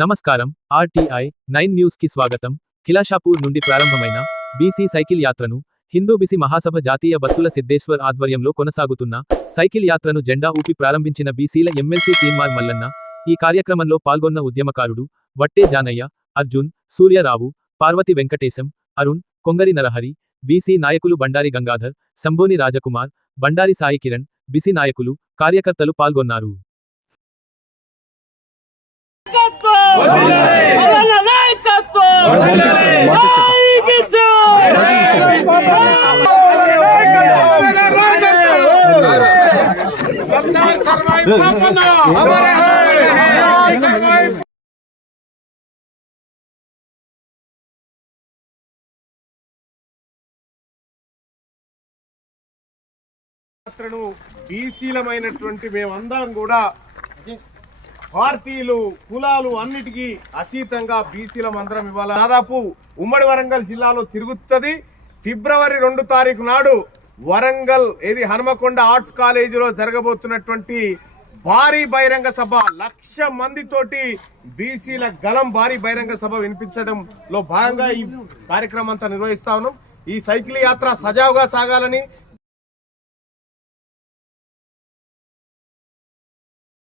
నమస్కారం. RTI 9 news కి స్వాగతం. కిలాషాపూర్ నుండి ప్రారంభమైన బీసీ సైకిల్ యాత్రను హిందూ బీసీ మహాసభ జాతీయ బత్తుల సిద్ధేశ్వర్ ఆధ్వర్యంలో కొనసాగుతున్న సైకిల్ యాత్రను జెండా ఊపి ప్రారంభించిన బీసీల ఎమ్మెల్సీ తీన్మార్ మల్లన్న. ఈ కార్యక్రమంలో పాల్గొన్న ఉద్యమకారుడు వట్టే జానయ్య, అర్జున్, సూర్యరావు, పార్వతి వెంకటేశం, అరుణ్, కొంగరి నరహరి, బీసీ నాయకులు బండారి గంగాధర్, సంబోని రాజకుమార్, బండారి సాయి కిరణ్, బీసీ నాయకులు, కార్యకర్తలు పాల్గొన్నారు. బీసీలమైనటువంటి మేమందరం కూడా పార్టీలు కులాలు అన్నిటికీ అతీతంగా బీసీలం అందరం ఇవాళ దాదాపు ఉమ్మడి వరంగల్ జిల్లాలో తిరుగుతుంది. ఫిబ్రవరి 2 తారీఖు నాడు వరంగల్ హనుమకొండ ఆర్ట్స్ కాలేజీలో జరగబోతున్నటువంటి భారీ బహిరంగ సభ 1,00,000 మందితోటి బీసీల గలం భారీ బహిరంగ సభ వినిపించడంలో భాగంగా ఈ కార్యక్రమం అంతా నిర్వహిస్తా ఉన్నాం. ఈ సైకిల్ యాత్ర సజావుగా సాగాలని,